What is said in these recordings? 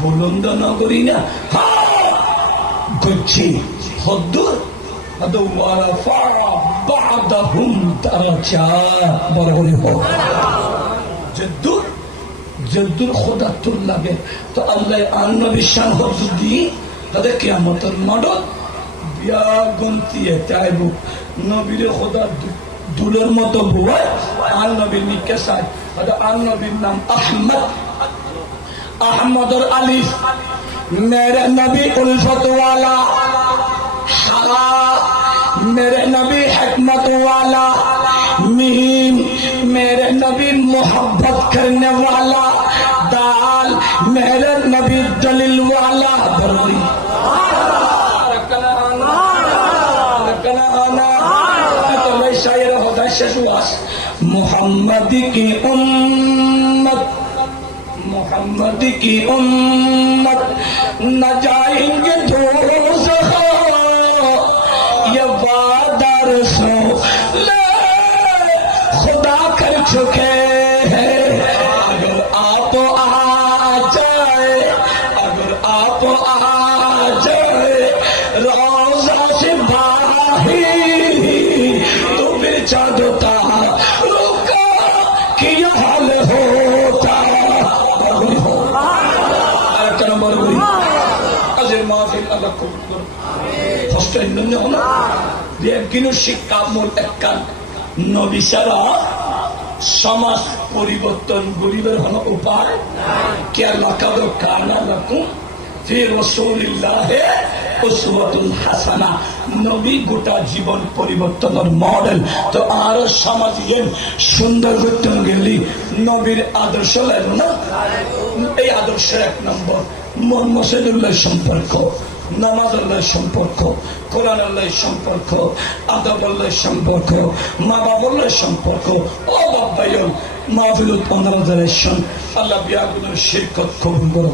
বুলন্দ নগরী না করছি হদ্দুর যদ্দুর খোদাতুল লাগে তো আল্লাহ আন নবী শান হজুদি তাদের কিয়ামতের মডল বিয়া গন্তিয়ে চাইব নবীর খোদা দুলের মতো বুয়ায় আন নবীর নিকে চাই আন নবীর নাম আহমদ अहमद और अली मेरे नबी उल्फत वाला मेरे नबी हिकमत वाला मीम मेरे नबी मोहब्बत करने वाला दाल मेरे नबी दलील वाला शायर होता मोहम्मद की उम्मत मोहम्मद की उम्मत न जाएंगे दोज़ख ये वादा रसूल खुदा कर चुके हैं अगर आप आ जाए अगर आप आ जाए रोज़ा से बाहर तो फिर चाहता रुका कि ये हाल होता সমাজ পরিবর্তন গরিবের হল উপায় কে লাকাদ কানা লাকুম ফি রাসূলিল্লাহি উসওয়াতুল হাসানা নবী গোটা জীবন পরিবর্তনের মডেল তো আর সমাজে সুন্দর করতে গেলি নবীর আদর্শ লাগবে না এই আদর্শ এক নম্বর মসজিদুল্লাহ সম্পর্ক নামাজ আল্লাহ সম্পর্ক কোরআন আল্লাহ সম্পর্ক আদব আল্লাহ সম্পর্ক মা বাবার সম্পর্ক ও বাবাইল মাহফিল 15,000 আল্লাহ বিয়াগুলোর শিরকত কবুল করো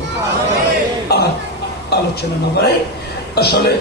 আর আলোচনা না ভাই আসলে